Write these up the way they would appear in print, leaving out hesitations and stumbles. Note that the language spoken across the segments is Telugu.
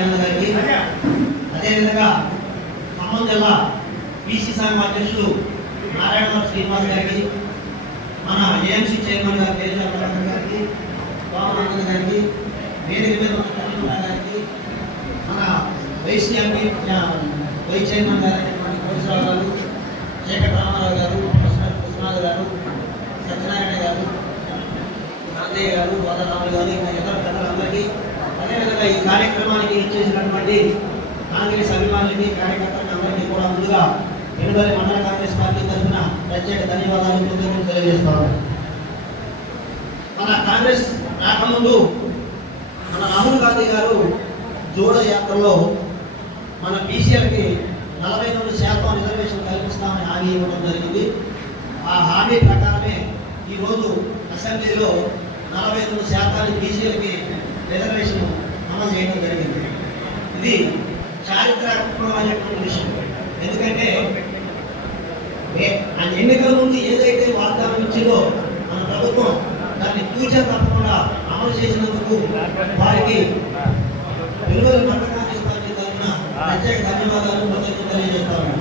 దయానంద గారికి, అదేవిధంగా ఖమ్మం జిల్లా బీసీ సంఘం అధ్యక్షులు నారాయణ శ్రీనివాస్ గారికి, మన ఏఎంసీ చైర్మన్ గారు తేజానంద గారికి, గోపానంద గారికి, వేదిక మీద ఉన్న కరీముల్లా గారికి, మన వైసీఎంపీ వైస్ చైర్మన్ గారు అయినటువంటి కోటేశ్వరరావు గారు, శేఖర్ రామారావు గారు, కృష్ణనాథ్ గారు, సత్యనారాయణ గారు, నాందయ్య గారు, వదరాములు గారు, ఇంకా ఇతర పెద్దలందరికీ, అదేవిధంగా ఈ కార్యక్రమానికి ఇచ్చేసినటువంటి కాంగ్రెస్ అభిమానులకి, కార్యకర్తలకి అందరికీ కూడా ముందుగా పెనుగొల్లి మండల కాంగ్రెస్ పార్టీ తరఫున ప్రత్యేక ధన్యవాదాలు కృతజ్ఞతలు తెలియజేస్తాను. మన కాంగ్రెస్ రాకముందు మన రాహుల్ గాంధీ గారు జోడో యాత్రలో మన బీసీలకి 42% రిజర్వేషన్ కల్పిస్తామని హామీ ఇవ్వడం జరిగింది. ఆ హామీ ప్రకారమే ఈరోజు అసెంబ్లీలో 42% బీసీలకి రిజర్వేషన్ అమలు చేయడం జరిగింది. ఇది చారిత్రాత్మకమైనటువంటి విషయం. ఎందుకంటే ఎన్నికల ముందు ఏదైతే వాగ్దానం ఇచ్చిందో మన ప్రభుత్వం దాన్ని తూచా తప్పకుండా అమలు చేసినందుకు వారికి పెనుగొల్లి మండల కాంగ్రెస్ పార్టీ తరఫున ప్రత్యేక ధన్యవాదాలు కృతజ్ఞతలు తెలియజేస్తాము.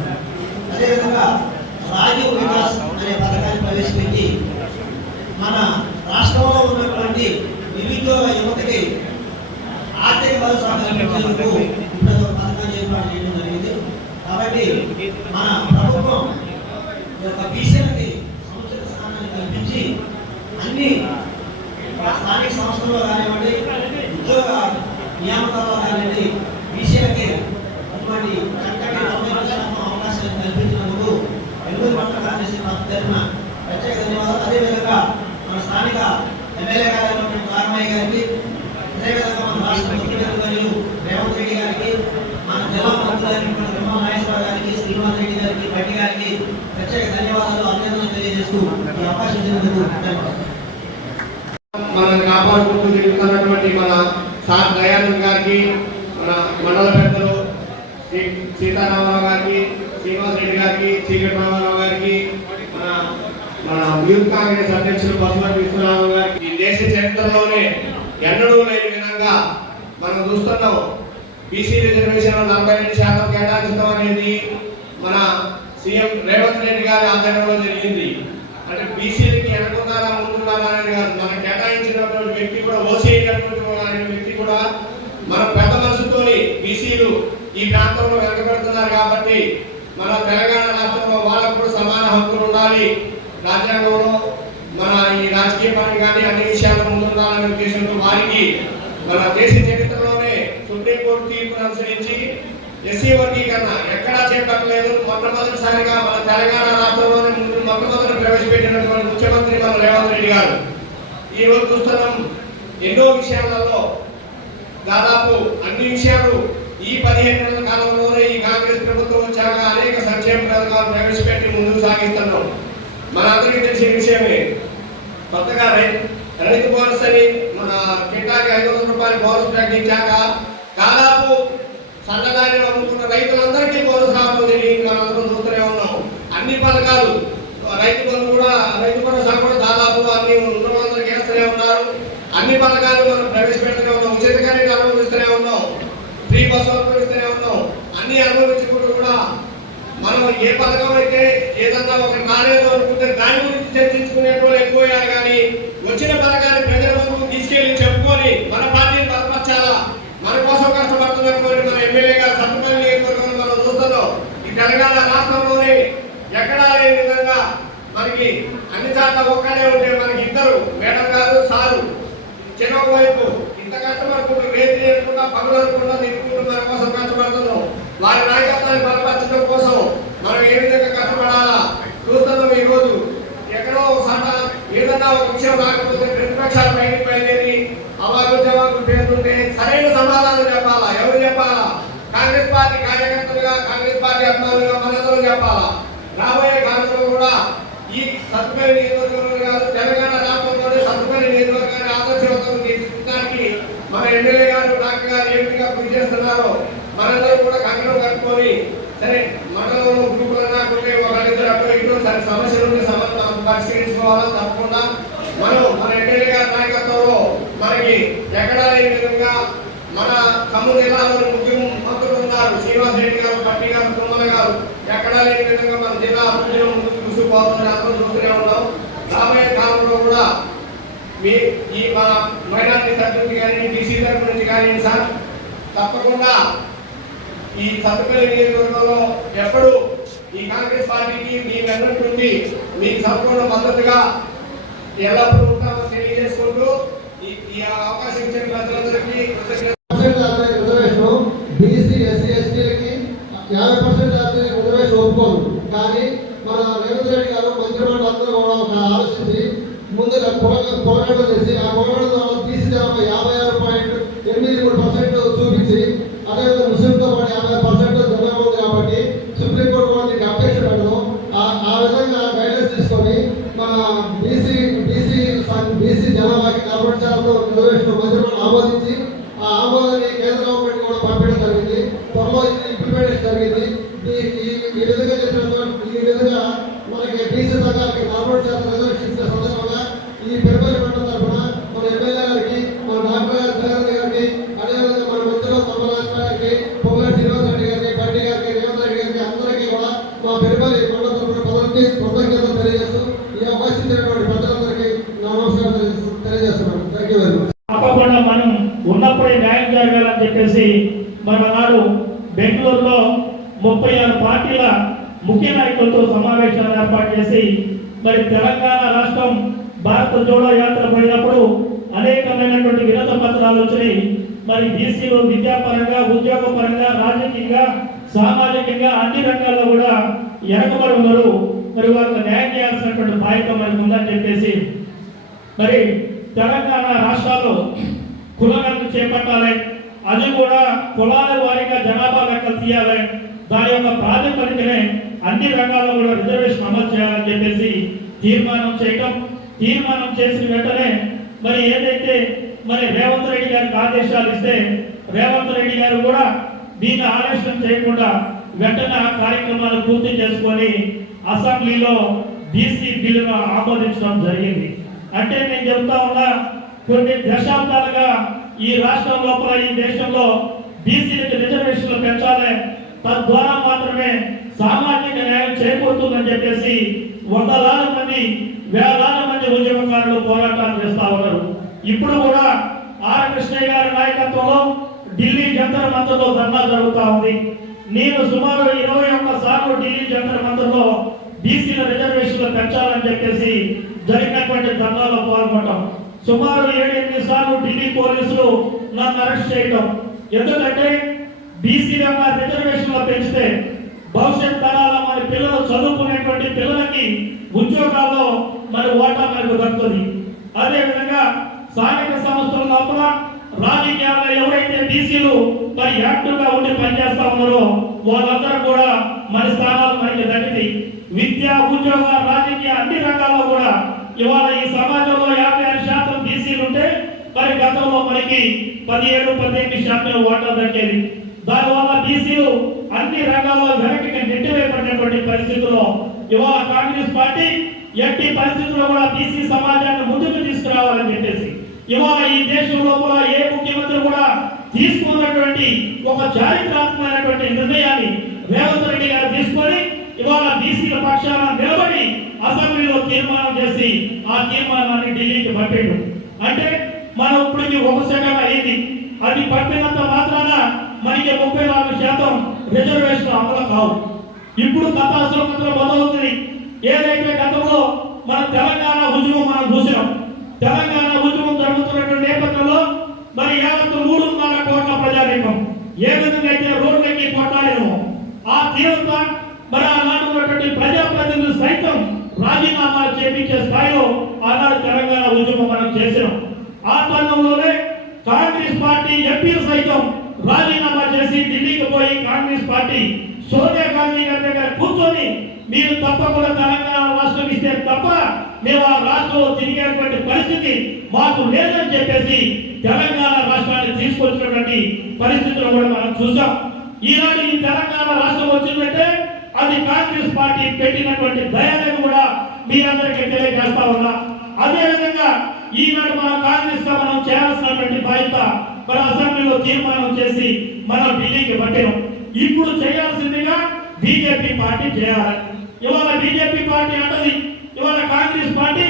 అదేవిధంగా రాజీవ్ వికాస్ అనే పథకాన్ని ప్రవేశపెట్టి మన రాష్ట్రంలో ఉన్నటువంటి నిరుద్యోగ యువతకి ఆర్థిక భరోసా కల్పించేందుకు ఇప్పుడు పథకాన్ని ఏర్పాటు చేయడం జరిగింది. కాబట్టి మన ప్రభుత్వం బీసీలకి సముచిత స్థానాన్ని కల్పించి అన్ని స్థానిక సంస్థల్లో కానివ్వండి, ఉద్యోగ నియామకాల్లో కానివ్వండి, బీసీలకి అటువంటి చక్కటి 40% అవకాశాలు కల్పించినందుకు పెనుగొల్లి మండల కాంగ్రెస్ పార్టీ తరఫున ప్రత్యేక ధన్యవాదాలు. అదేవిధంగా మన స్థానిక ఎమ్మెల్యే గారు రామయ్య గారికి, అదేవిధంగా మన రాష్ట్ర ముఖ్యమంత్రి రేవంత్ రెడ్డి గారికి, మన జిల్లా మంత్రులు బ్రహ్మ నాగేశ్వరరావు గారికి, శ్రీనివాస్ రెడ్డి గారికి, భట్టి గారికి ప్రత్యేక ధన్యవాదాలు, అభినందనలు తెలియజేస్తూ ఈ అవకాశం ఇచ్చినందుకు ధన్యవాదాలు. మనం కాపాడుకుంటూ తిరుగుతున్నటువంటి మన సార్ దయానంద గారికి, మన మండల పెద్దలు సీతారామరావు గారికి, శ్రీనివాస్ రెడ్డి గారికి, చీకటి రామారావు గారికి, మన యూత్ కాంగ్రెస్ అధ్యక్షులు బసవరాజు విశ్వనాథరావు గారికి, ఈ దేశ చరిత్రలోనే ఎన్నడూ లేని విధంగా మనం చూస్తున్నాం. బీసీ రిజర్వేషన్ 42% కేటాయించడం అనేది మన సీఎం రేవంత్ రెడ్డి గారి ఆధ్వర్యంలో జరిగింది. అంటే బీసీలకి వెనకున్నారా ముందున్నారా అనేది కాదు, మనం కేటాయించినటువంటి వ్యక్తి కూడా ఓసీ అయినటువంటి వ్యక్తి కూడా మన పెద్ద మనసుతోని బీసీలు ఈ ప్రాంతంలో వెనకబడుతున్నారు కాబట్టి మన తెలంగాణ రాష్ట్రంలో వాళ్ళకు కూడా సమాన హక్కులు ఉండాలి. రాజ్యాంగంలో మన ఈ రాజకీయ పార్టీ కానీ అన్ని విషయాలు ముందుండాలనే ఉద్దేశంతో వారికి మన దేశ చరిత్రలోనే సుప్రీంకోర్టు తీర్పును అనుసరించి ఎస్సీ వర్గీకరణ ఎక్కడా చేపట్టలేదు. మొట్టమొదటిసారిగా మన తెలంగాణ రాష్ట్రంలోనే మొట్టమొదటి ప్రవేశపెట్టినటువంటి ముఖ్యమంత్రి మన రేవంత్ రెడ్డి గారు. ఈ రోజు చూస్తున్నాం ఎన్నో విషయాలలో దాదాపు అన్ని విషయాలు ఈ 15 నెలల కాలంలోనే ఈ కాంగ్రెస్ ప్రభుత్వం వచ్చాక అనేక సంక్షేమ పథకాలు ప్రవేశపెట్టి ముందుకు సాగిస్తున్నాం. మనందరికీ తెలిసిన విషయమే. కొత్తగా రైతు బోనస్ అని మన కింటాకి 500 రూపాయల బోనస్ ప్రకటించాక దాదాపు సన్నదాన్ని అమ్ముకున్న రైతులందరికీ బోనస్ రాబోతుంది. మనందరం చూస్తూనే ఉన్నాం. అన్ని పథకాలు రైతు బంధు కూడా, రైతు భరోసా కూడా దాదాపు అన్ని ఉన్నవాళ్ళందరికీ వేస్తూనే ఉన్నారు. అన్ని పథకాలు మనం ప్రవేశపెడుతూనే ఉన్నాం. ఉచిత కరెంట్ అనుభవిస్తూనే ఉన్నాం. ఫ్రీ బస్సు అనుభవిస్తూనే ఉన్నాం. అన్ని అనుభవించుకుంటూ కూడా మనం ఏ పథకం అయితే ఏదన్నా ఒక నాణ్యత అనుకుంటే దాని గురించి చర్చించుకునేటోళ్ళు ఎక్కువయ్యారు. కానీ వచ్చిన పథకాన్ని ప్రజల ముందుకు తీసుకెళ్లి చెప్పుకొని మన పార్టీని బలపరచాలా, మన కోసం కష్టపడుతున్నటువంటి మన ఎమ్మెల్యే గారు సత్తుపల్లి నియోజకవర్గంలో మనం చూస్తున్నాం. ఈ తెలంగాణ రాష్ట్రంలోనే ఎక్కడా లేని విధంగా మనకి అన్ని చోట్ల ఒక్కడే ఉంటే మనకి ఇద్దరు మేడం గారు సారు చెరొక వైపు ఇంత కష్టపడుకుంటూ రేతి అనుకుంటా పనులు అనుకుంటా నిలుపుకుంటూ మన కోసం కష్టపడుతున్నాం. వారి నాయకత్వాన్ని బలపరచడం కోసం మనం ఏ విధంగా కష్టపడాలా చూస్తున్నాం. ఈ రోజు ఎక్కడో సాట ఏదన్నా ఒక విషయం రాకపోతే ప్రతిపక్షాలు బయటికి బయలుదేరి అవాకులు జవాకులు పేరుతుంటే సరైన సమాధానం చెప్పాలా. ఎవరు చెప్పాలా? కాంగ్రెస్ పార్టీ కార్యకర్తలుగా, కాంగ్రెస్ పార్టీ అభిమానులుగా మనందరం చెప్పాలా. రాబోయే కాలంలో కూడా ఈ సత్తుపల్లి నియోజకవర్గం కాదు, తెలంగాణ రాష్ట్రంలోనే సత్తుపల్లి నియోజకవర్గాన్ని ఆదర్శవంతం తీర్చడానికి మన ఎమ్మెల్యే గారు డాక్టర్ గారు ఏ విధంగా కృషి చేస్తున్నారో మనందరూ కూడా కంకణం కట్టుకొని సరే మండలంలో గ్రూపులన్నా కొన్ని ఒకరిద్దరు అటు ఇటు సరే సమస్యలు పరిష్కరించుకోవాలా. తప్పకుండా మనం మన ఎమ్మెల్యే గారి నాయకత్వంలో మనకి ఎక్కడా లేని విధంగా మన ఖమ్మం జిల్లాలో ఎమ్మెల్యే గారు ఎక్కడా లేని విధంగా మన జిల్లా అభివృద్ధిలో ముందుకు దూసుకుపోతుంది అందరూ చూస్తూనే ఉన్నాం. రాబోయే కాలంలో కూడా ఈ మన మైనార్టీ తరఫు కానీ బీసీ తరఫు నుంచి కానీ సార్ తప్పకుండా ఈ సత్తుపల్లి నియోజకవర్గంలో ఎప్పుడు ఈ కాంగ్రెస్ పార్టీకి మేము అన్నట్టుండి మీకు సంపూర్ణ మద్దతుగా ఎల్లప్పుడూ ఉంటామని తెలియజేసుకుంటూ ఈ అవకాశం ఇచ్చిన ప్రజలందరికీ రిజర్వేషన్ బీసీ ఎస్సీ ఎస్టీలకి 50% రిజర్వేషన్ ఒప్పుకోను. కానీ మన రేవంత్ రెడ్డి గారు మంత్రిమండలి అందరూ కూడా ఒక ఆలోచించి ముందుగా పోరాటం చేసి ఆ పోరాటం ద్వారా బీసీ జనాభా 56.83% చూపించి అదేవిధంగా ముస్లింతో పాటు 50% జనాభా ఉంది కాబట్టి సుప్రీంకోర్టు కూడా దీనికి అప్డేషన్ పెట్టడం ఆ విధంగా గైడెన్స్ తీసుకొని మన బీసీ జనాభాకి 40% రిజర్వేషన్ మంత్రిమండలి ఆమోదించి ఆ ఆమోదాన్ని కేంద్ర గవర్నమెంట్ కూడా పంపించడం జరిగింది. త్వరలో ఇది ఇంప్లిమెంటేషన్ జరిగింది. ఈ విధంగా మనకి బీసీ సంఘాలకి 40% రిజర్వేషన్ ఇచ్చిన సందర్భంగా ఈ పెరుపల్లి మండలం తరఫున మన ఎమ్మెల్యే గారికి, మన డాక్టర్ గారికి, అదేవిధంగా మన మంత్రులు తమ్మరాజు గారికి, పొంగులేటి శ్రీనివాస రెడ్డి గారికి, బండి గారికి, రేవంత్ రెడ్డి గారికి అందరికీ కూడా మా పెరుపల్లి మండలం తరఫున పదవికి కృతజ్ఞతలు తెలియజేస్తూ ఈ అవకాశం ఇచ్చినటువంటి ప్రజలందరికీ నా నమస్కారం తెలియజేస్తున్నాను. Thank you very much. తప్పకుండా మనం ఉన్నప్పుడే న్యాయం జరగాలని చెప్పేసి మన నాడు బెంగళూరులో 36 పార్టీల ముఖ్య నాయకులతో సమావేశాలు ఏర్పాటు చేసి మరి తెలంగాణ రాష్ట్రం భారత జోడో యాత్ర పోయినప్పుడు అనేకమైనటువంటి వినత పత్రాలు వచ్చినాయి. మరి బీసీలు విద్యాపరంగా, ఉద్యోగపరంగా, రాజకీయంగా, సామాజికంగా అన్ని రంగాల్లో కూడా వెనకబడి ఉన్నారు. మరి వాళ్ళకి న్యాయం చేయాల్సినటువంటి బాధ్యత మనకు ఉందని చెప్పేసి మరి తెలంగాణ రాష్ట్రాల్లో కులాలను చేపట్టాలి, అది కూడా కులాల వారీగా జనాభా లెక్కలు తీయాలి, దాని యొక్క ప్రాతిపదికనే అన్ని రంగాల్లో కూడా రిజర్వేషన్ అమలు చేయాలని చెప్పేసి తీర్మానం చేసిన వెంటనే మరి ఏదైతే మరి రేవంత్ రెడ్డి గారికి ఆదేశాలు ఇస్తే రేవంత్ రెడ్డి గారు కూడా దీన్ని ఆలస్యం చేయకుండా వెంటనే ఆ కార్యక్రమాలు పూర్తి చేసుకొని అసెంబ్లీలో బీసీ బిల్లును ఆమోదించడం జరిగింది. అంటే నేను చెబుతా ఉన్నా, కొన్ని దశాబ్దాలుగా ఈ రాష్ట్రం లోపల, ఈ దేశంలో బీసీలకు రిజర్వేషన్లు పెంచాలి, తద్వారా మాత్రమే సామాజిక న్యాయం చేకూరుతుందని చెప్పేసి వందలాది మంది, వేలాది మంది ఉద్యమకారులు పోరాటాలు చేస్తా ఉన్నారు. ఇప్పుడు కూడా ఆర్ కృష్ణయ్య గారి నాయకత్వంలో ఢిల్లీ జంతర్ మంతర్లో ధర్నా జరుగుతూ ఉంది. నేను సుమారు 21 సార్లు ఢిల్లీ జంతర్ మంతర్లో బీసీల రిజర్వేషన్లు పెంచాలని చెప్పేసి జరిగినటువంటి ధర్నాలో పాల్గొంటాం. సుమారు 7-8 సార్లు ఢిల్లీ పోలీసులు నన్ను అరెస్ట్ చేయడం. ఎందుకంటే బీసీల రిజర్వేషన్లు పెంచితే భవిష్యత్ తరాల మన పిల్లలు చదువుకునేటువంటి పిల్లలకి ఉద్యోగాల్లో మరి ఓటా మనకు దక్కుతుంది. అదేవిధంగా స్థానిక సంస్థల లోపల రాజకీయాల్లో ఎవరైతే బీసీలు మరి యాక్టివ్గా ఉండి పనిచేస్తా ఉన్నారో వాళ్ళందరూ కూడా మన స్థానాలు మనకి దక్కింది. విద్య, ఉద్యోగ, రాజకీయ అన్ని రంగాల్లో కూడా ఇవాళ ఈ సమాజంలో 56% బీసీలు ఉంటే మరి గతంలో మనకి 17-18% ఓట్లు దక్కేది. దానివల్ల బీసీలు అన్ని రంగాల్లో వెనక్కి నెట్టివేయబడినటువంటి పరిస్థితుల్లో ఇవాళ కాంగ్రెస్ పార్టీ ఎట్టి పరిస్థితుల్లో కూడా బీసీ సమాజాన్ని ముందుకు తీసుకురావాలని చెప్పేసి ఇవాళ ఈ దేశం లోపల ఏ ముఖ్యమంత్రి కూడా తీసుకున్నటువంటి ఒక చారిత్రాత్మకమైనటువంటి నిర్ణయాన్ని రేవంత్ రెడ్డి గారు తీసుకొని ఇవాళ బీసీల పక్షాన నిలబడి అసెంబ్లీలో తీర్మానం చేసి ఆ తీర్మానాన్ని ఢిల్లీకి పంపాడు. అంటే మనం ఇప్పటికి 1 సెకండ్ అయింది. అది పంపినంత మాత్రాన మనకి 34% రిజర్వేషన్ అమలు కావు. ఇప్పుడు కథాసుకథలు మొదలవుతుంది. ఏదైతే గతంలో మన తెలంగాణ ఉద్యమం మనం చూసినాం, తెలంగాణ ఉద్యమం జరుగుతున్నటువంటి నేపథ్యంలో మరి యావత్తు 3.5 కోట్ల ప్రజానీకం ఏ విధంగా అయితే రోడ్లకి కొట్టాలేమో ఆ తీవ్రత మరి ఆనాడు ఉన్నటువంటి ప్రజాప్రతినిధులు సైతం రాజీనామాలు చేపించే స్థాయిలో ఆనాడు తెలంగాణ ఉద్యమం మనం చేసినాం. ఆ తరుణంలోనే కాంగ్రెస్ పార్టీ ఎంపీలు సైతం రాజీనామా చేసి ఢిల్లీకి పోయి కాంగ్రెస్ పార్టీ సోనియా గాంధీ గారి దగ్గర కూర్చొని మీరు తప్పకుండా తెలంగాణ రాష్ట్రం ఇస్తే తప్ప మేము ఆ రాష్ట్రంలో తిరిగేటువంటి పరిస్థితి మాకు లేదని చెప్పేసి తెలంగాణ రాష్ట్రాన్ని తీసుకొచ్చినటువంటి పరిస్థితులు కూడా మనం చూసాం. ఈనాడు ఈ తెలంగాణ రాష్ట్రం వచ్చిందంటే అది కాంగ్రెస్ పార్టీ పెట్టినటువంటి దయాన్ని కూడా మీ అందరికీ తెలియజేస్తా ఉన్నా. అదేవిధంగా ఈనాడు మన కాంగ్రెస్ గా మనం చేయాల్సినటువంటి బాధ్యత మన అసెంబ్లీలో తీర్మానం చేసి మనం ఢిల్లీకి పట్టినాం. ఇప్పుడు చేయాల్సిందిగా బీజేపీ పార్టీ చేయాలి. ఇవాళ బీజేపీ పార్టీ అంటది, ఇవాళ కాంగ్రెస్ పార్టీ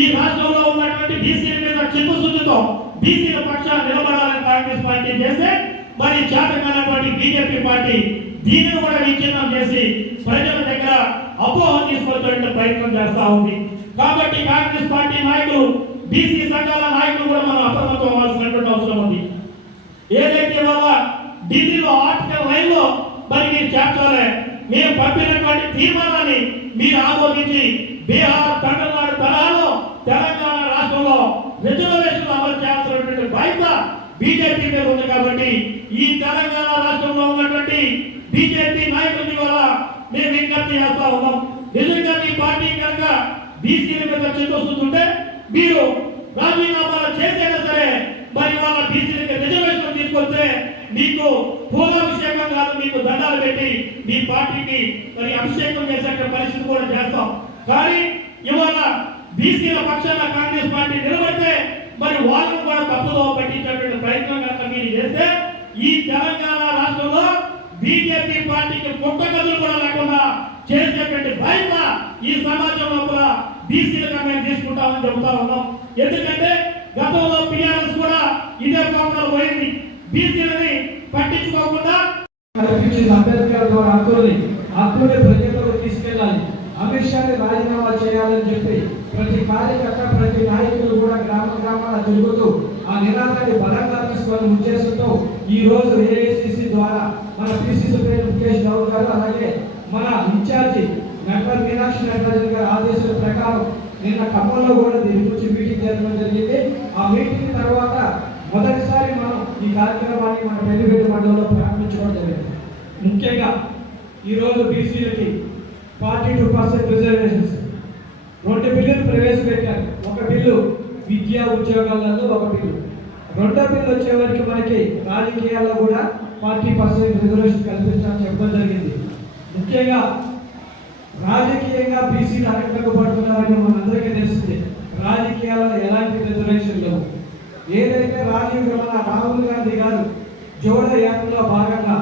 ఈ రాష్ట్రంలో ఉన్నటువంటి బీసీల మీద చిత్తశుద్ధితో బీసీల పక్షాన్ని నిలబడాలని కాంగ్రెస్ పార్టీ చేస్తే, మరి చేతకానటువంటి బీజేపీ పార్టీ దీనిని కూడా విచ్ఛిన్నం చేసి ప్రజల దగ్గర అపోహ తీసుకొచ్చే ప్రయత్నం చేస్తా ఉంది. కాబట్టి కాంగ్రెస్ పార్టీ నాయకులు, బీసీ సంఘాల నాయకులు కూడా మనం అప్రమత్తం అవ్వాల్సినటువంటి అవసరం ఉంది. ఏదైతే వాళ్ళ ఢిల్లీలో ఆర్టికల్ 9లో మరి మీరు చేర్చాలి, మేము పంపినటువంటి తీర్మానాన్ని మీరు ఆమోదించి బీహార్, తమిళనాడు తరహాలో తెలంగాణ రాష్ట్రంలో రిజర్వేషన్లు అమలు చేయాల్సినటువంటి బాధ్యత బీజేపీ మీద ఉంది. కాబట్టి ఈ తెలంగాణ రాష్ట్రంలో ఉన్నటువంటి బీజేపీ నాయకుల ద్వారా మేము విజ్ఞప్తి చేస్తా ఉన్నాం. నిజంగా మీ పార్టీ కనుక బీసీల మీద చిత్తశుద్ధి ఉంటే మీరు రాజీనామాలు చేసైనా సరే మరి వాళ్ళ బీసీలకి రిజర్వేషన్ తీసుకొస్తే మీకు పూలాభిషేకం కాదు, మీకు దండాలు పెట్టి మీ పార్టీకి మరి అభిషేకం చేసే పరిస్థితి కూడా చేస్తాం. కానీ ఇవాళ బీసీల పక్షాన కాంగ్రెస్ పార్టీ నిలబడితే మరి వాళ్ళను కూడా తప్పుదో పట్టించేటువంటి ప్రయత్నం కనుక మీరు చేస్తే ఈ తెలంగాణ రాష్ట్రంలో బీజేపీ పార్టీకి పుట్టగదులు కూడా లేకుండా చేసేటువంటి బాధ్యత ఈ సమాజంలో కూడా బీసీలుగా మేము తీసుకుంటామని చెబుతా ఉన్నాం. ఎందుకంటే గతంలో టీఆర్ఎస్ కూడా ఇదే కోపంలో పోయింది, బీసీలని పట్టించుకోకుండా కల్పించింది. అంబేద్కర్ ద్వారా హక్కుని ప్రజలకు తీసుకెళ్ళాలి, అమిత్ షాని రాజీనామా చేయాలని చెప్పి ప్రతి కార్యకర్త, ప్రతి నాయకులు కూడా గ్రామాల తిరుగుతూ ఆ నినాదాన్ని బలంగా తీసుకొని ఉద్దేశంతో ఈ రోజు ఏఐసిసి ద్వారా మన పిసిసి ప్రెసిడెంట్ ముఖేష్ గౌడ్ గారు, అలాగే మన ఇన్ఛార్జి మెంబర్ మీనాక్షి నటరాజన్ గారి ఆదేశాల ప్రకారం నిన్న ఖమ్మంలో కూడా దీని గురించి మీటింగ్ జరగడం జరిగింది. ఆ మీటింగ్ తర్వాత మొదటిసారి మనం ఈ కార్యక్రమాన్ని మన పెళ్లిపేట మండలంలో ప్రారంభించుకోవడం జరిగింది. ముఖ్యంగా ఈరోజు బీసీలకి 42% రిజర్వేషన్స్ 2 బిల్లులు ప్రవేశపెట్టారు. ఒక బిల్లు విద్యా ఉద్యోగాలలో ఒక బిల్లు, రెండో బిల్లు వచ్చేవరకు మనకి రాజకీయాల్లో కూడా 40% రిజర్వేషన్ కల్పించాలని చెప్పడం జరిగింది. ముఖ్యంగా రాజకీయంగా బీసీలు అరగబడుతున్నారని మనందరికీ తెలిసిందే. రాజకీయాల్లో ఎలాంటి రిజర్వేషన్ లేవు. ఏదైతే రాహుల్ గాంధీ గారు జోడో యాత్రలో భాగంగా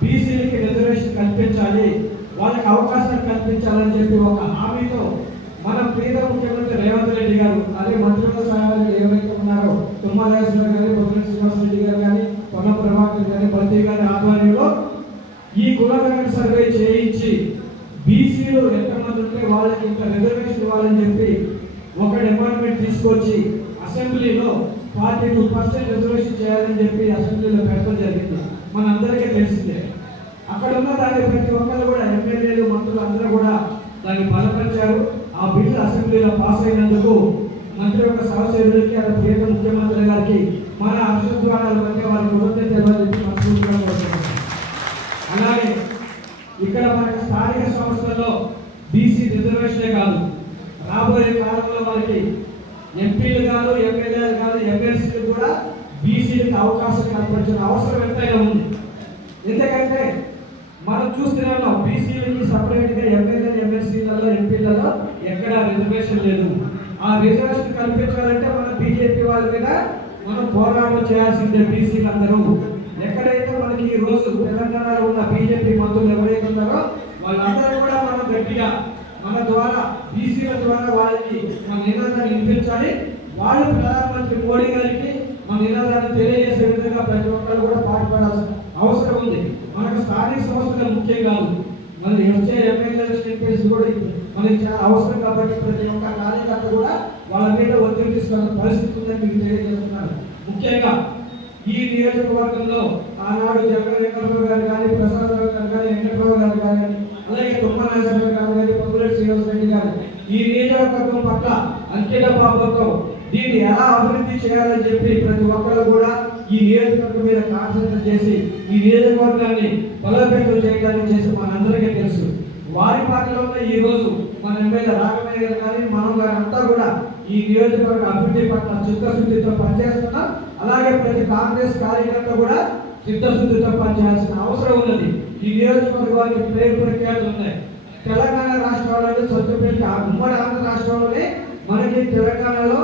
బీసీలకి రిజర్వేషన్ కల్పించాలి, వాళ్ళకి అవకాశాలు కల్పించాలని చెప్పి ఒక హామీతో మన ప్రీత ముఖ్యమంత్రి రేవంత్ రెడ్డి గారు, అదే మంత్రుల సహాయాలు ఏవైతే ఉన్నారో తుమ్మల నాగేశ్వరరావు గారు, బొత్స శ్రీనివాసరెడ్డి గారు కానీ, పొన్నం ప్రభాకర్ గారి, బల్తి గారి ఆధ్వర్యంలో ఈ కులగణన సర్వే చేయించి బీసీలు ఎంతమంది ఉంటే వాళ్ళకి ఇంత రిజర్వేషన్ ఇవ్వాలని చెప్పి ఒక డిపార్ట్మెంట్ తీసుకొచ్చి అసెంబ్లీలో 42% రిజర్వేషన్ చేయాలని చెప్పి అసెంబ్లీలో పెట్టడం జరిగింది. మన అందరికీ తెలిసిందే. అక్కడ ఉన్న దాని ప్రతి ఒక్కరు కూడా ఎమ్మెల్యేలు, మంత్రులు అందరూ కూడా దాన్ని బలపరిచారు. ఆ బిల్లు అసెంబ్లీలో పాస్ అయినందుకు మంత్రి యొక్క సహచరులకి, అది ప్రియత ముఖ్యమంత్రి గారికి మన అభిషేకాల మధ్య వారి కృతజ్ఞతలు చెప్పి మనస్ఫూర్తిగా కోరుతున్నాం. అలాగే ఇక్కడ మనకి స్థానిక సంస్థల్లో బీసీ రిజర్వేషనే కాదు, రాబోయే కాలంలో మనకి ఎంపీలు కాదు, ఎమ్మెల్యేలు కాదు, ఎమ్మెల్సీలు కూడా బీసీలకు అవకాశం కల్పించిన అవసరం ఎంతైనా ఉంది. ఎందుకంటే మనం చూస్తున్నాం బీసీలకి సపరేట్గా ఎమ్మెల్యేలు, ఎమ్మెల్సీలలో, ఎంపీలలో ఎక్కడా రిజర్వేషన్ లేదు. ఆ రిజర్వేషన్ కల్పించాలంటే మన బీజేపీ వాళ్ళ మీద మనం పోరాటం చేయాల్సిందే. బీసీలు అందరూ ఎక్కడైతే మనకి ఈ రోజు తెలంగాణలో ఉన్న బీజేపీ మంత్రులు ఎవరైతే ఉన్నారో వాళ్ళందరూ కూడా మనం గట్టిగా మన ద్వారా బీసీల ద్వారా వాళ్ళకి మన నినాదాన్ని వినిపించాలి. వాళ్ళు ప్రధానమంత్రి మోడీ గారికి మన నినాదాన్ని తెలియజేసే విధంగా ప్రతి ఒక్కరు కూడా పాటుపడాల్సిన అవసరం ఉంది. మనకు స్థానిక సంస్థలు ముఖ్యం కాదు, మరి వచ్చే ఎమ్మెల్యేలు, ఎంపీస్ కూడా మనకి చాలా అవసరం. కాబట్టి ప్రతి ఒక్క కార్యకర్త కూడా వాళ్ళ మీద ఒత్తిడి తీసుకున్న పరిస్థితి ఉందని మీకు తెలియజేస్తున్నాను. ముఖ్యంగా ఈ నియోజకవర్గంలో ఆనాడు జగన్ వెంకటరావు గారు కానీ, ప్రసాదరావు గారు కానీ, వెంకటరావు గారు కానీ, అలాగే తుమ్మల నాగేశ్వరరావు గారు కానీ, పొంగులేటి శ్రీనివాసరెడ్డి గారు ఈ నియోజకవర్గం పట్ల అంకిత భావంతో దీన్ని ఎలా అభివృద్ధి చేయాలని చెప్పి ప్రతి ఒక్కరు కూడా ఈ నియోజకవర్గం మీద కాన్సన్ట్రేట్ చేసి ఈ నియోజకవర్గాన్ని బలోపేతం చేయడానికి చేసి మనందరికీ తెలుసు. వారి పార్టీలోనే ఈ రోజు మన ఎమ్మెల్యే రాఘవయ్య గారు కానీ, మనం గారు అంతా కూడా ఈ నియోజకవర్గ అభివృద్ధి పట్ల చిత్తశుద్ధితో పనిచేస్తున్నాం. అలాగే ప్రతి కాంగ్రెస్ కార్యకర్త కూడా చిత్తశుద్ధితో పనిచేయాల్సిన అవసరం ఉన్నది. ఈ నియోజకవర్గానికి పేరు ప్రఖ్యాతులు ఉన్నాయి. తెలంగాణ రాష్ట్రంలో సత్తుపల్లి, ఉమ్మడి ఆంధ్ర రాష్ట్రంలోనే మనకి తెలంగాణలో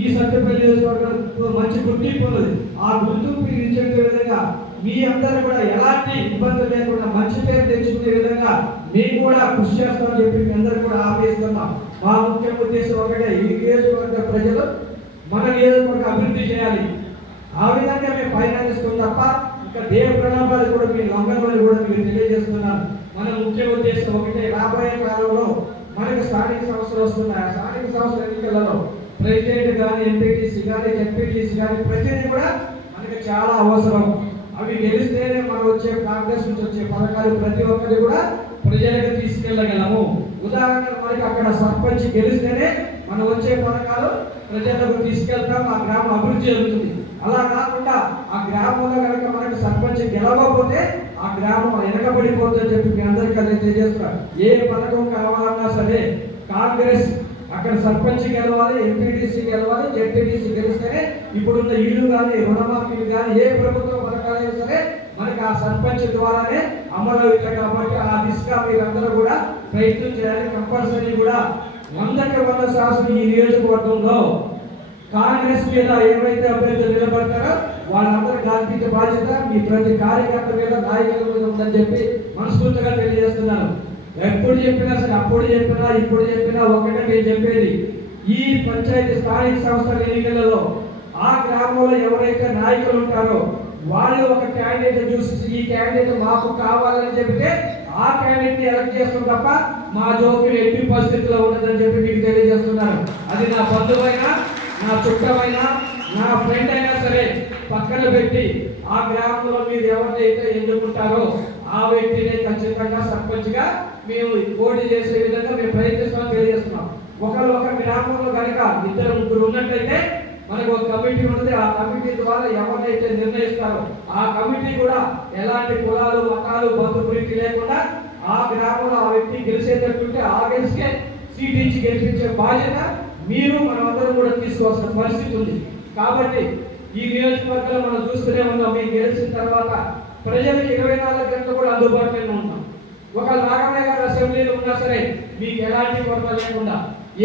ఈ సత్తుపల్లి నియోజకవర్గం మంచి గుర్తింపు ఉన్నది. ఆ గుర్తింపు ఇచ్చే విధంగా మీ అందరూ కూడా ఎలాంటి ఇబ్బందులు లేకుండా మంచి పేరు తెచ్చుకునే విధంగా మేము కూడా కృషి చేస్తామని చెప్పి మీ అందరూ కూడా ఆపేస్తున్నాం. మా ముఖ్య ఉద్దేశం ఒకటే, ఈ నియోజకవర్గ ప్రజలు మన నియోజకవర్గ అభివృద్ధి చేయాలి. ఆ విధంగా మేము ఫైనాన్స్ తప్ప ఇంకా దేవ ప్రణాళికలు కూడా మీ లంఘనలు కూడా మీకు తెలియజేస్తున్నాను. మన ముఖ్య ఉద్దేశం ఒకటే, రాబోయే కాలంలో మనకు స్థానిక సంస్థలు వస్తున్నాయి. ఆ స్థానిక సంస్థల ఎన్నికలలో ప్రెసిడెంట్ కానీ, ఎంపీటీసీ కానీ, జెడ్పీటీసీ కానీ ప్రతిదీ కూడా మనకి చాలా అవసరం. అవి గెలిస్తేనే మనం వచ్చే కాంగ్రెస్ నుంచి వచ్చే పథకాలు ప్రతి ఒక్కటి కూడా ప్రజలకు తీసుకెళ్ళగలము. ఉదాహరణకు మనకి అక్కడ సర్పంచ్ గెలిస్తేనే మనం వచ్చే పథకాలు ప్రజలకు తీసుకెళ్తాం, ఆ గ్రామం అభివృద్ధి జరుగుతుంది. అలా కాకుండా ఆ గ్రామంలో కనుక మనకు సర్పంచ్ గెలవకపోతే ఆ గ్రామం వెనకబడిపోతుందని చెప్పి మీ అందరికీ అదే తెలియజేస్తున్నారు. ఏ పథకం కావాలన్నా సరే కాంగ్రెస్ అక్కడ సర్పంచ్ గెలవాలి, ఎంపీటీసీ గెలవాలి, జెడ్పీటీసీ గెలిస్తేనే ఇప్పుడున్న ఇల్లు కానీ, రుణమాఫీలు కానీ, ఏ ప్రభుత్వ పథకాలైనా సరే మనకి ఆ సర్పంచ్ ద్వారానే అమలు అవుతాయి. కాబట్టి ఆ దిశగా మీరందరూ కూడా ప్రయత్నం చేయాలి. కంపల్సరీ కూడా 100% ఈ నియోజకవర్గంలో కాంగ్రెస్ మీద ఏవైతే అభ్యర్థులు నిలబడతారో వాళ్ళందరూ గాల్పించే బాధ్యత మీ ప్రతి కార్యకర్త మీద, నాయకుల మీద ఉందని చెప్పి మనస్ఫూర్తిగా తెలియజేస్తున్నాను. ఎప్పుడు చెప్పినా సరే, అప్పుడు చెప్పినా ఇప్పుడు చెప్పినా ఒకటే నేను చెప్పేది, ఈ పంచాయతీ స్థానిక సంస్థల ఎన్నికలలో ఆ గ్రామంలో ఎవరైతే నాయకులు ఉంటారో వాళ్ళు ఒక క్యాండిడేట్ చూసి ఈ క్యాండిడేట్ మాకు కావాలని చెప్తే ఆ క్యాండిడేట్ ని ఎలక్ట్ చేస్తాం తప్ప మా జోక్యం ఎట్టి పరిస్థితిలో ఉండదని చెప్పి మీకు తెలియజేస్తున్నాను. అది నా బంధువైనా, నా చుట్టమైనా, నా ఫ్రెండ్ అయినా సరే పక్కన పెట్టి ఆ గ్రామంలో మీరు ఎవరినైతే ఎన్నుకుంటారో ఆ వ్యక్తిని ఖచ్చితంగా సర్పంచ్గా మేము పోటీ చేసే విధంగా మేము ప్రయత్నిస్తామని తెలియజేస్తున్నాం. ఒక గ్రామంలో కనుక 2-3 ఉన్నట్టయితే మనకు ఒక కమిటీ ఉంటుంది. ఆ కమిటీ ద్వారా ఎవరినైతే నిర్ణయిస్తారో ఆ కమిటీ కూడా ఎలాంటి కులాలు, మతాలు, బంధుప్రీతి లేకుండా ఆ గ్రామంలో ఆ వ్యక్తి గెలిచేటట్టుంటే ఆ గెలిస్తే సీట్ ఇచ్చి గెలిపించే బాధ్యత మీరు మనమందరం కూడా తీసుకోవాల్సిన పరిస్థితి ఉంది. కాబట్టి ఈ నియోజకవర్గంలో మనం చూస్తూనే ఉన్నాం, మీకు గెలిచిన తర్వాత ప్రజలకు 24 గంటలు కూడా అందుబాటులో ఉంటాం. ఒక రాఘవయ్య గారు అసెంబ్లీలో ఉన్నా సరే మీకు ఎలాంటి కొరత లేకుండా,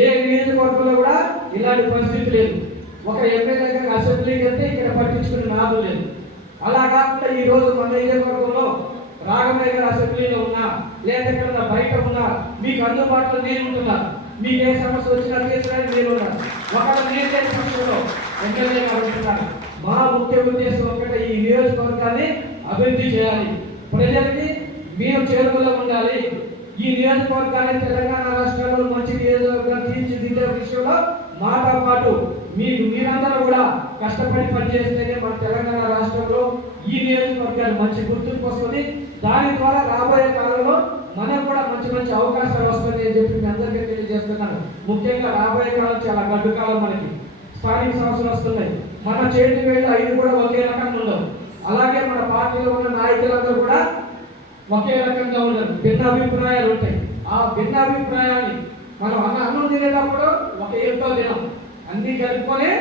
ఏ నియోజకవర్గంలో కూడా ఇలాంటి పరిస్థితి లేదు. ఒక ఎమ్మెల్యే గారు అసెంబ్లీకి వెళ్తే ఇక్కడ పట్టించుకునే నాదు లేదు. అలా కాకుండా ఈ రోజు మన నియోజకవర్గంలో రాఘవయ్య గారు అసెంబ్లీలో ఉన్నా లేదా ఎక్కడ బయట ఉన్నా మీకు అందుబాటులో నేను ఉంటున్నాను. మీకు ఏ సమస్య వచ్చినా తీర్చడానికి నేను ఉన్నాను. ఒకవేళ నేను లేని సమస్యలో ఎమ్మెల్యే గారు ఉంటున్నారు. మా ముఖ్య ఉద్దేశం ఒకటే, ఈ నియోజకవర్గాన్ని అభివృద్ధి చేయాలి, ప్రజలకి మేము చేరువలో ఉండాలి. ఈ నియోజకవర్గాన్ని తెలంగాణ రాష్ట్రంలో మంచి నియోజకవర్గాన్ని తీర్చిదిద్దే విషయంలో మాతో పాటు మీరందరూ కూడా కష్టపడి పనిచేస్తేనే మన తెలంగాణ రాష్ట్రంలో ఈ నియోజకవర్గాన్ని మంచి గుర్తింపు వస్తుంది. దాని ద్వారా రాబోయే కాలంలో మనకు కూడా మంచి అవకాశాలు వస్తాయి అని చెప్పి మీ అందరికీ తెలియజేస్తున్నాను. ముఖ్యంగా రాబోయే కాలం చాలా గడ్డు కాలం. మనకి స్థానిక సంస్థలు వస్తున్నాయి. మన చేతి వేళ 5 కూడా ఒకే రకంగా ఉండవు. అలాగే మన పార్టీలో ఉన్న నాయకులందరూ కూడా ఒకే రకంగా ఉండరు, భిన్న అభిప్రాయాలు ఉంటాయి. ఆ భిన్న అభిప్రాయాన్ని మనం అన్నం తినేటప్పుడు ఒక ఎంతో తినం, అన్ని కలుపుకొనే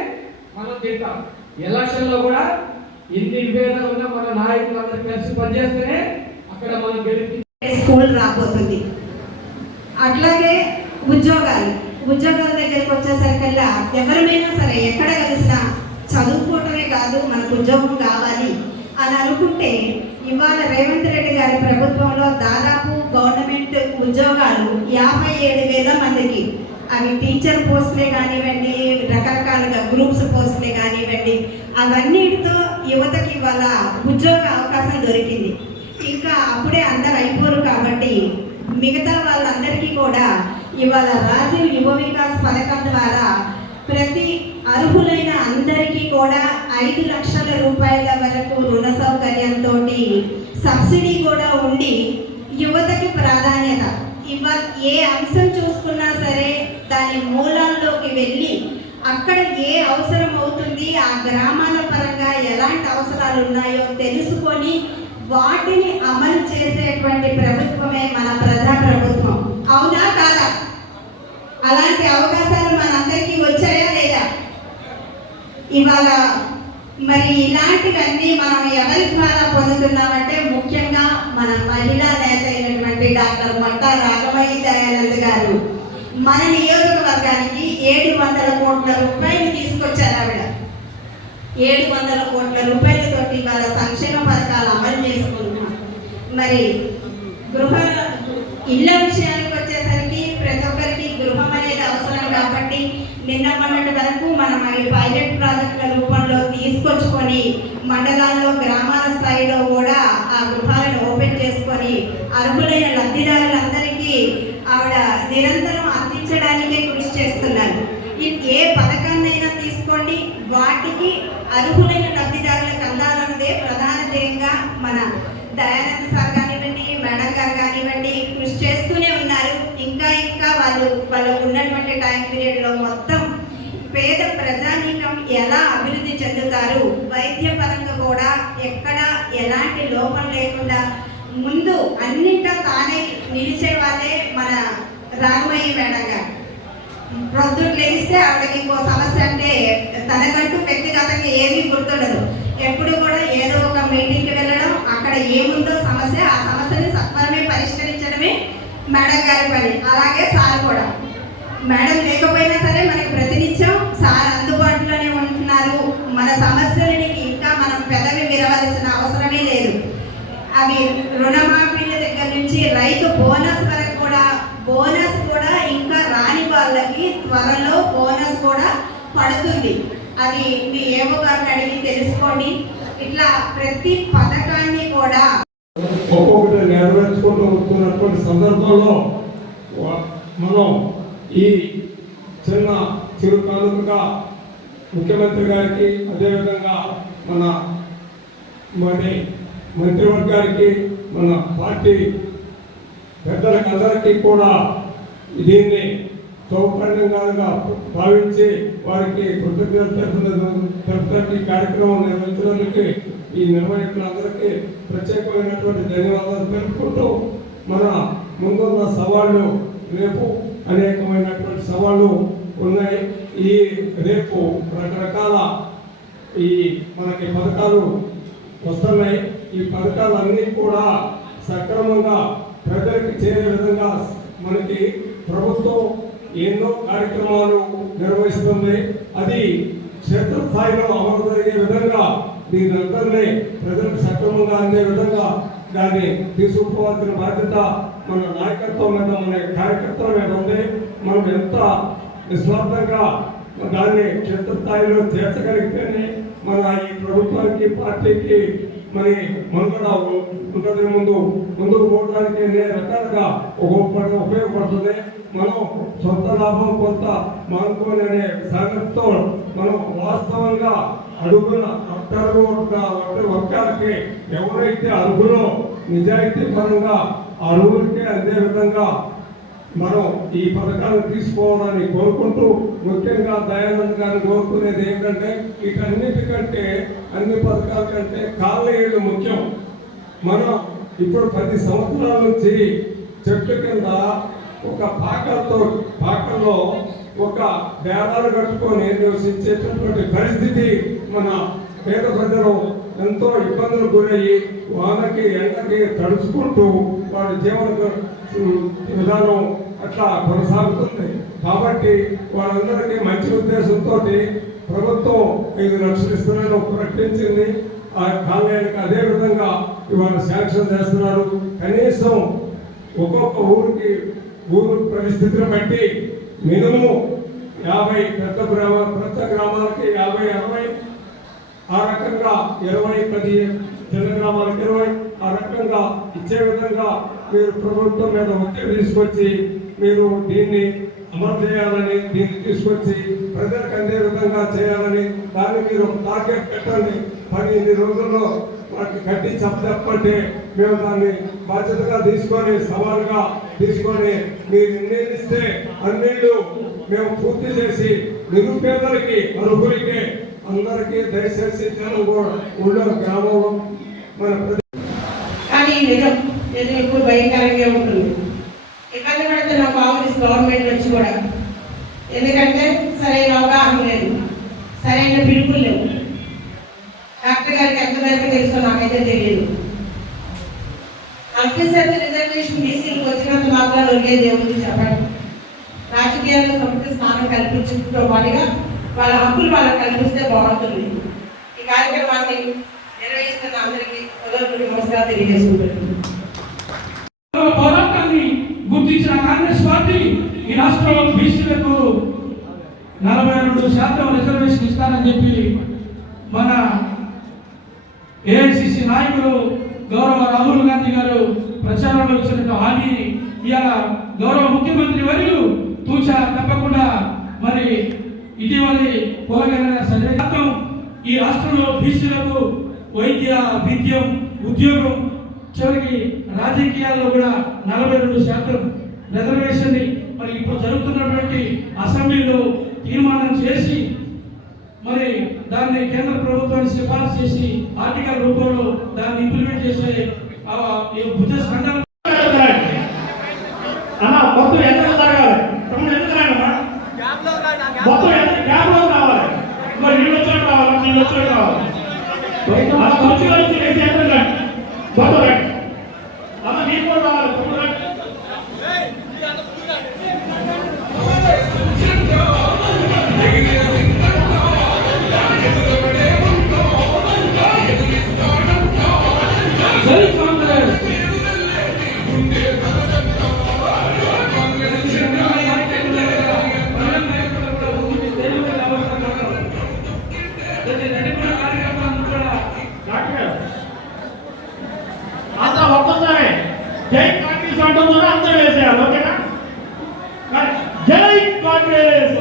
మనం తింటాం. ఎలక్షన్లో కూడా ఎన్ని విభేదాలు ఉన్నా మన నాయకులందరూ కలిసి పనిచేస్తేనే అక్కడ మనం గెలిపి స్కూల్ రాబోతుంది. అట్లాగే ఉద్యోగాల దగ్గరికి వచ్చేసరికల్లా ఎవరిమైనా సరే ఎక్కడ కలిసినా చదువుకోవటమే కాదు, మనకు ఉద్యోగం కావాలి అని అనుకుంటే ఇవాళ రేవంత్ రెడ్డి గారి ప్రభుత్వంలో దాదాపు గవర్నమెంట్ ఉద్యోగాలు 57,000 మందికి, అవి టీచర్ పోస్టులే కానివ్వండి, రకరకాలుగా గ్రూప్స్ పోస్టులే కానివ్వండి, అవన్నిటితో యువతకి ఇవాళ ఉద్యోగ అవకాశం దొరికింది. ఇంకా అప్పుడే అందరు అయిపోరు కాబట్టి మిగతా వాళ్ళందరికీ కూడా ఇవాళ రాజీవ్ యువ వికాస్ పథకం ద్వారా ప్రతి అర్హులైన అందరికీ కూడా 5 లక్షల రూపాయల వరకు రుణ సౌకర్యంతో సబ్సిడీ కూడా ఉండి యువతకి ప్రాధాన్యత. ఇవాళ ఏ అంశం చూసుకున్నా సరే దాని మూలాల్లోకి వెళ్ళి అక్కడ ఏ అవసరం అవుతుంది, ఆ గ్రామాల పరంగా ఎలాంటి అవసరాలు ఉన్నాయో తెలుసుకొని వాటిని అమలు చేసేటువంటి ప్రభుత్వమే మన ప్రజా ప్రభుత్వం. అవునా కాదా? అలాంటి అవకాశాలు మనందరికీ వచ్చాయా లేదా? ఇవాళ మరి ఇలాంటివన్నీ మనం ఎవరి ద్వారా పొందుతున్నామంటే ముఖ్యంగా మన మహిళా నేత అయినటువంటి డాక్టర్ మట్టా రాఘవయ్య దయానంద్ గారు మన నియోజకవర్గానికి 700 కోట్ల రూపాయలు తీసుకొచ్చారు. ఆవిడ 700 కోట్ల రూపాయలతోటి వాళ్ళ సంక్షేమ పథకాల మరి గృహ ఇళ్ళ విషయానికి వచ్చేసరికి ప్రతి ఒక్కరికి గృహం అనేది అవసరం కాబట్టి నిన్న మొన్నటి వరకు మనం ఈ పైలట్ ప్రాజెక్టుల రూపంలో తీసుకొచ్చుకొని మండలాల్లో గ్రామాల స్థాయిలో కూడా ఆ గృహాలను ఓపెన్ చేసుకొని అర్హులైన లబ్ధిదారులందరికీ ఆవిడ నిరంతరం అందించడానికే కృషి చేస్తున్నారు. ఏ పథకాన్నైనా తీసుకోండి, వాటికి అర్హులైన లబ్ధిదారులకు అందాలన్నదే ప్రధాన ధ్యేయంగా మన దయానంద సార్ కానివ్వండి, మేడం గారు కానివ్వండి కృషి చేస్తూనే ఉన్నారు. ఇంకా వాళ్ళకు ఉన్నటువంటి టైం పీరియడ్లో మొత్తం పేద ప్రజానీకం ఎలా అభివృద్ధి చెందుతారు, వైద్య పరంగా కూడా ఎక్కడ ఎలాంటి లోపం లేకుండా ముందు అన్నింటా తానే నిలిచే వాళ్ళే మన రాఘమయ్య మేడం గారు. ప్రొద్దున లేస్తే ఆవిడకి ఇంకో సమస్య అంటే తనకంటూ వ్యక్తిగతంగా ఏమీ గుర్తుండదు. ఎప్పుడు కూడా ఏదో ఒక మీటింగ్కి వెళ్ళడం, అక్కడ ఏముందో సమస్య, ఆ సమస్యని సత్వరమే పరిష్కరించడమే మేడం గారి పని. అలాగే సార్ కూడా మేడం లేకపోయినా సరే మనకి ప్రతినిత్యం సార్ అందుబాటులోనే ఉంటున్నారు. మన సమస్యలని ఇంకా మనం పెదవి విరవలసిన అవసరమే లేదు. అవి రుణమాఫీల దగ్గర నుంచి రైతు బోనస్ వరకు కూడా, బోనస్ కూడా ఇంకా రాని వాళ్ళకి త్వరలో బోనస్ కూడా పడుతుంది. అది మీ ఏవో గారిని అడిగి తెలుసుకోండి. ఇట్లా ప్రతి పథకాన్ని కూడా ఒక్కొక్కటి నెరవేర్చుకుంటూ వస్తున్నటువంటి సందర్భంలో మనం ఈ చిరు కానుకగా ముఖ్యమంత్రి గారికి, అదేవిధంగా మన మంత్రివర్గానికి, మన పార్టీ పెద్దలకు అందరికీ కూడా దీన్ని సౌకర్యంగా భావించి వారికి కృతజ్ఞతలు కార్యక్రమం నిర్వహించడానికి ఈ నిర్వాహకులందరికీ ప్రత్యేకమైనటువంటి ధన్యవాదాలు తెలుపుకుంటూ, మన ముందున్న సవాళ్ళు రేపు అనేకమైనటువంటి సవాళ్ళు ఉన్నాయి. ఈ రేపు రకరకాల మనకి పథకాలు వస్తున్నాయి. ఈ పథకాలన్నీ కూడా సక్రమంగా ప్రజలకు చేరే విధంగా మనకి ప్రభుత్వం ఎన్నో కార్యక్రమాలు నిర్వహిస్తుంది. అది క్షేత్రస్థాయిలో అమలు జరిగే విధంగా దీని అందరినీ ప్రజలకు సక్రమంగా అందే విధంగా దాన్ని తీసుకుపోవాల్సిన బాధ్యత మన నాయకత్వం మీద, మన కార్యకర్తల మీద ఉంది. మనం ఎంత నిస్వార్థంగా దాన్ని క్షేత్రస్థాయిలో చేర్చగలిగితేనే మన ఈ ప్రభుత్వానికి, పార్టీకి మరి మనుగడ ఉంటుంది. ముందుకు పోవడానికి అనే రకాలుగా ఉపయోగపడుతుంది. మనం సొంత లాభం కొంత మానుకోని అనే సాగర్తో మనం వాస్తవంగా అడుగుల వర్గాలకి ఎవరైతే అర్హులో నిజాయితీ పరంగా అర్హులకి అదే విధంగా మనం ఈ పథకాలను తీసుకోవాలని కోరుకుంటూ, ముఖ్యంగా దయానంద్ గారిని కోరుకునేది ఏంటంటే, వీటన్నిటికంటే అన్ని పథకాల కంటే కాలనీలు ముఖ్యం. మనం ఇప్పుడు 10 సంవత్సరాల నుంచి చెట్ల కింద ఒక పాకల్లో ఒక బేరాలు కట్టుకొని నివసించేటటువంటి పరిస్థితి మన పేద ప్రజలు ఎంతో ఇబ్బందులు గురయ్యి వానకి ఎండకి తడుచుకుంటూ వారి జీవన విధానం అట్లా కొనసాగుతుంది. కాబట్టి వాళ్ళందరికీ మంచి ఉద్దేశంతో ప్రభుత్వం 5 లక్షలు ఇస్తున్నారని ప్రకటించింది. ఆ కాలనీలకు అదేవిధంగా ఇవాళ శాంక్షన్ చేస్తున్నారు. కనీసం ఒక్కొక్క ఊరు పరిస్థితిని బట్టి మినిమం 50 పెద్ద గ్రామాలకి 50-60, ఆ రకంగా 20-10 చిన్న గ్రామాలకు 20, ఆ రకంగా ఇచ్చే విధంగా మీరు ప్రభుత్వం మీద ఒత్తిడి తీసుకొచ్చి మీరు దీన్ని అమలు చేయాలని, దీన్ని తీసుకొచ్చి ప్రజలకు అందే విధంగా చేయాలని, దాన్ని మీరు ఒక టార్గెట్ పెట్టండి. 15 రోజుల్లో వాటిని కట్టి చెప్పంటే మేము దాన్ని బాధ్యతగా తీసుకొని, సవాలుగా తీసుకొని, మీరు ఎన్నేళ్ళు ఇస్తే అన్నేళ్ళు మేము పూర్తి చేసి నిరుపేదలకి, అర్హులకి అందరికీ దయచేసి ఊళ్ళో గ్రామంలో మన కానీ నిజం ఎప్పుడు భయంకరంగా ఉంటుంది. ఇబ్బంది పడుతున్న కాంగ్రెస్ గవర్నమెంట్ నుంచి కూడా, ఎందుకంటే సరైన అవగాహన లేదు, సరైన పిలుపులు లేవు. డాక్టర్ గారికి ఎంతవరకు తెలుసో నాకైతే తెలియదు. 40% రిజర్వేషన్ బీసీలకు వచ్చినంత మాత్రం ఒరిగేది ఏముంది చెప్పండి. రాజకీయాల్లో సముచిత స్థానం కల్పించడంతో పాటుగా వాళ్ళ హక్కులు వాళ్ళకి కల్పిస్తే బాగుంటుంది. ఈ కార్యక్రమాన్ని నిర్వహిస్తున్న అందరికీ నమస్కారం తెలియజేసుకుంటున్నాను. కాంగ్రెస్ పార్టీ ఈ రాష్ట్రంలో బీసీలకు 42% రిజర్వేషన్ ఇస్తారని చెప్పి మన ఏఐసిసి నాయకులు గౌరవ రాహుల్ గాంధీ గారు ప్రచారంలో ఇచ్చినట్టు హామీ ఇవాళ గౌరవ ముఖ్యమంత్రి వర్యులు తూచా తప్పకుండా మరి ఇటీవలి కులగణన సర్వే ఈ రాష్ట్రంలో బీసీలకు వైద్య విద్యం ఉద్యోగం చివరికి రాజకీయాల్లో కూడా 42% రిజర్వేషన్ ని మరి ఇప్పుడు జరుగుతున్నటువంటి అసెంబ్లీలో తీర్మానం చేసి మరి దాన్ని కేంద్ర ప్రభుత్వాన్ని సిఫార్సు చేసి ఆర్టికల్ రూపంలో దాన్ని ఇంప్లిమెంట్ చేసే భుజ సంఘాలు అన్న మొత్తం ఎంత జరగాలి తమ్ముడు ఎంత రాయమ్మా మొత్తం ఎంత క్యాబ్ లో రావాలి మరి నీళ్ళు వచ్చినట్టు రావాలి నీళ్ళు వచ్చినట్టు రావాలి అలా కుర్చీలో నుంచి వేసి ఎంత రండి మొత్తం రండి అన్న నీళ్ళు కూడా రావాలి తమ్ముడు రండి జై కాంగ్రెస్ అంతా ఒక్కసారి జై కాంగ్రెస్ అంటున్నారా అందరూ వేసేయాలి ఓకేనా జై కాంగ్రెస్